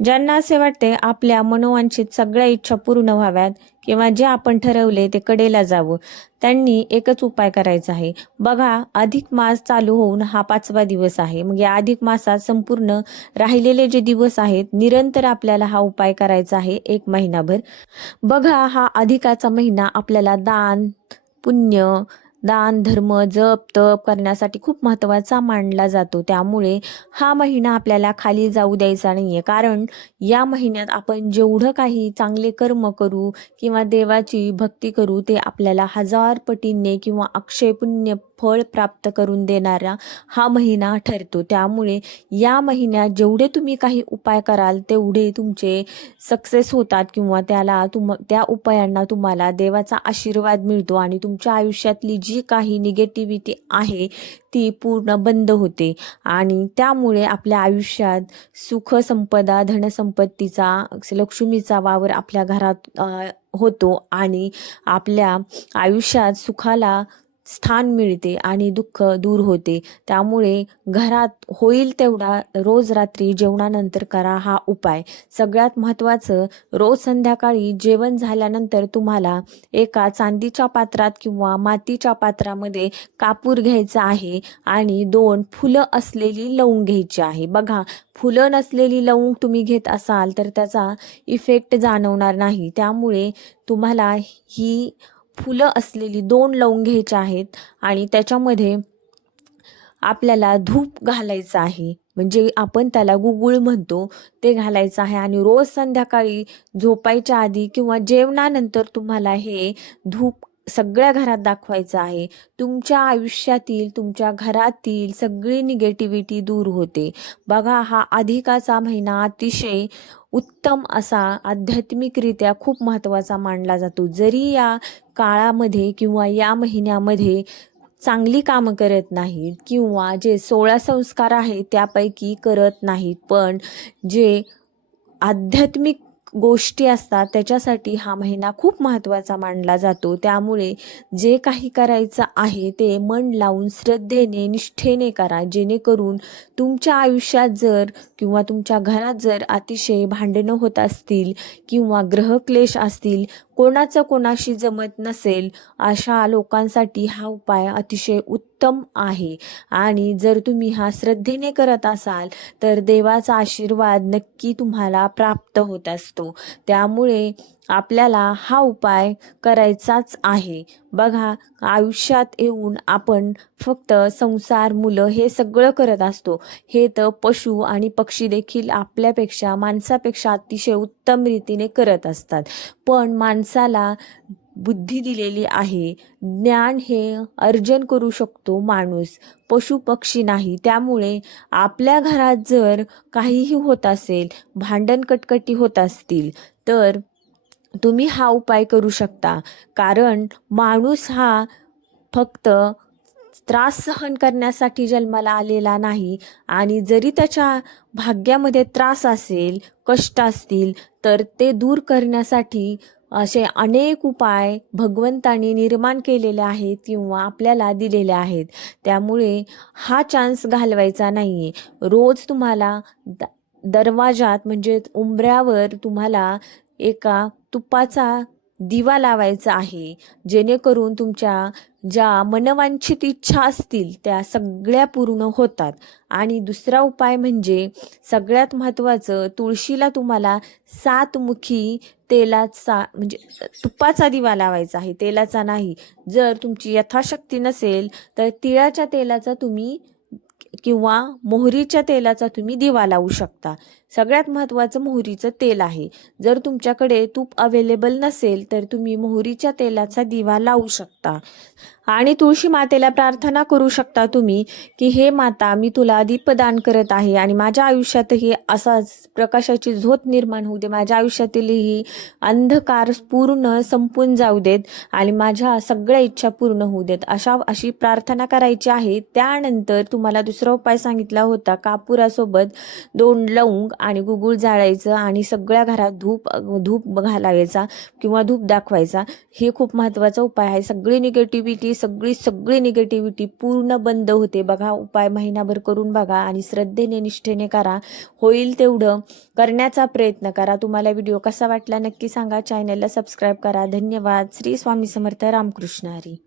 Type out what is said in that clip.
ज्यांना असे वाटते आपल्या मनोवांछित सगळ्या इच्छा पूर्ण व्हाव्यात किंवा जे आपण ठरवले ते कडेला जावं, त्यांनी एकच उपाय करायचा आहे. बघा, अधिक मास चालू होऊन हा 5वा दिवस आहे. मग या अधिक मासात संपूर्ण राहिलेले जे दिवस आहेत निरंतर आपल्याला हा उपाय करायचा आहे 1 महिनाभर. बघा, हा अधिकाचा महिना आपल्याला दान, पुण्य, दान, धर्म, जप, तप करण्यासाठी खूप महत्त्वाचा मानला जातो. त्यामुळे हा महिना आपल्याला खाली जाऊ द्यायचा नाहीये. कारण या महिन्यात आपण जेवढं काही चांगले कर्म करू किंवा देवाची भक्ती करू ते आपल्याला 1000 पटींनी किंवा अक्षय पुण्य फळ प्राप्त करून देणारा हा महिना ठरतो. त्यामुळे या महिन्यात जेवढे तुम्ही काही उपाय कराल तेवढे तुमचे सक्सेस होतात किंवा त्या उपायांना तुम्हाला देवाचा आशीर्वाद मिळतो आणि तुमच्या आयुष्यातली जी काही निगेटिव्हिटी आहे ती पूर्ण बंद होते आणि त्यामुळे आपल्या आयुष्यात सुख संपदा, धनसंपत्तीचा, लक्ष्मीचा वावर आपल्या घरात होतो आणि आपल्या आयुष्यात सुखाला स्थान मिळते आणि दुःख दूर होते. त्यामुळे घरात होईल तेवढा रोज रात्री जेवणानंतर करा हा उपाय. सगळ्यात महत्त्वाचं, रोज संध्याकाळी जेवण झाल्यानंतर तुम्हाला एका चांदीच्या पात्रात किंवा मातीच्या पात्रामध्ये कापूर घ्यायचा आहे आणि 2 फुलं असलेली लवंग घ्यायची आहे. बघा, फुलं नसलेली लवंग तुम्ही घेत असाल तर त्याचा इफेक्ट जाणवणार नाही. त्यामुळे तुम्हाला ही फुलं असलेली 2 लवंग घ्यायच्या आहेत आणि त्याच्यामध्ये आपल्याला धूप घालायचं आहे. म्हणजे आपण त्याला गुगुळ म्हणतो, ते घालायचं आहे आणि रोज संध्याकाळी झोपायच्या आधी किंवा जेवणानंतर तुम्हाला हे धूप सगळ्या घरात दाखवायचं आहे. तुमच्या आयुष्यातील, तुमच्या घरातील सगळी निगेटिव्हिटी दूर होते. बघा, हा अधिकाचा महिना अतिशय उत्तम असा आध्यात्मिकरित्या खूप महत्त्वाचा मानला जातो. जरी या काळामध्ये किंवा या महिन्यामध्ये चांगली कामं करत नाहीत किंवा जे 16 संस्कार आहेत त्यापैकी करत नाहीत, पण जे आध्यात्मिक गोष्टी असतात त्याच्यासाठी हा महिना खूप महत्त्वाचा मानला जातो. त्यामुळे जे काही करायचं आहे ते मन लावून श्रद्धेने, निष्ठेने करा. जेणेकरून तुमच्या आयुष्यात जर किंवा तुमच्या घरात जर अतिशय भांडणं होत असतील किंवा ग्रहक्लेश असतील, कोणाचं कोणाशी जमत नसेल, अशा लोकांसाठी हा उपाय अतिशय उत्तम आहे. आणि जर तुम्ही हा श्रद्धेने करत असाल तर देवाचा आशीर्वाद नक्की तुम्हाला प्राप्त होत असतो. त्यामुळे आपल्याला हा उपाय करायचाच आहे. बघा, आयुष्यात येऊन आपण फक्त संसार, मुलं हे सगळं करत असतो. हे तर पशु आणि पक्षी देखील आपल्यापेक्षा, माणसापेक्षा अतिशय उत्तम रीतीने करत असतात. पण माणसाला बुद्धी दिलेली आहे. ज्ञान हे अर्जन करू शकतो माणूस, पशु पक्षी नाही. त्यामुळे आपल्या घरात जर काहीही होत असेल, भांडण कटकटी होत असतील, तर तुम्ही हा उपाय करू शकता. कारण माणूस हा फक्त त्रास सहन करण्यासाठी जन्माला आलेला नाही आणि जरी त्याच्या भाग्यामध्ये त्रास असेल, कष्ट असतील, तर ते दूर करण्यासाठी असे अनेक उपाय भगवंताने निर्माण केलेले आहेत किंवा आपल्याला दिलेले आहेत. त्यामुळे हा चान्स घालवायचा नाहीये. रोज तुम्हाला दरवाजात म्हणजे उंबऱ्यावर तुम्हाला एका तुपाचा दिवा लावायचा आहे. जेणेकरून तुमच्या ज्या मनवांछित इच्छा असतील त्या सगळ्या पूर्ण होतात. आणि दुसरा उपाय म्हणजे सगळ्यात महत्त्वाचं, तुळशीला तुम्हाला 7 मुखी तेलाचा म्हणजे तुपाचा दिवा लावायचा आहे, तेलाचा नाही. जर तुमची यथाशक्ती नसेल तर तिळाच्या तेलाचा तुम्ही किंवा मोहरीच्या तेलाचा तुम्ही दिवा लावू शकता. सगळ्यात महत्त्वाचं मोहरीचं तेल आहे. जर तुमच्याकडे तूप अवेलेबल नसेल तर तुम्ही मोहरीच्या तेलाचा दिवा लावू शकता. आणि तुळशी मातेला प्रार्थना करू शकता तुम्ही की हे माता, मी तुला दीपदान करत आहे आणि माझ्या आयुष्यातही असाच प्रकाशाची झोत निर्माण होऊ दे. माझ्या आयुष्यातीलही अंधकार पूर्ण संपून जाऊ देत आणि माझ्या सगळ्या इच्छा पूर्ण होऊ देत, अशी प्रार्थना करायची आहे. त्यानंतर तुम्हाला दुसरा उपाय सांगितला होता, कापुरासोबत 2 लवंग आणि गुगुळ जाळायचं आणि सगळ्या घरात धूप घालायचा किंवा धूप दाखवायचा. हे खूप महत्त्वाचा उपाय आहे. सगळी निगेटिव्हिटी सगळी निगेटिव्हिटी पूर्ण बंद होते. बघा, उपाय महिनाभर करून बघा आणि श्रद्धेने निष्ठेने करा. होईल तेवढं करण्याचा प्रयत्न करा. तुम्हाला व्हिडिओ कसा वाटला नक्की सांगा. चॅनलला सबस्क्राईब करा. धन्यवाद. श्री स्वामी समर्थ. रामकृष्ण हरी.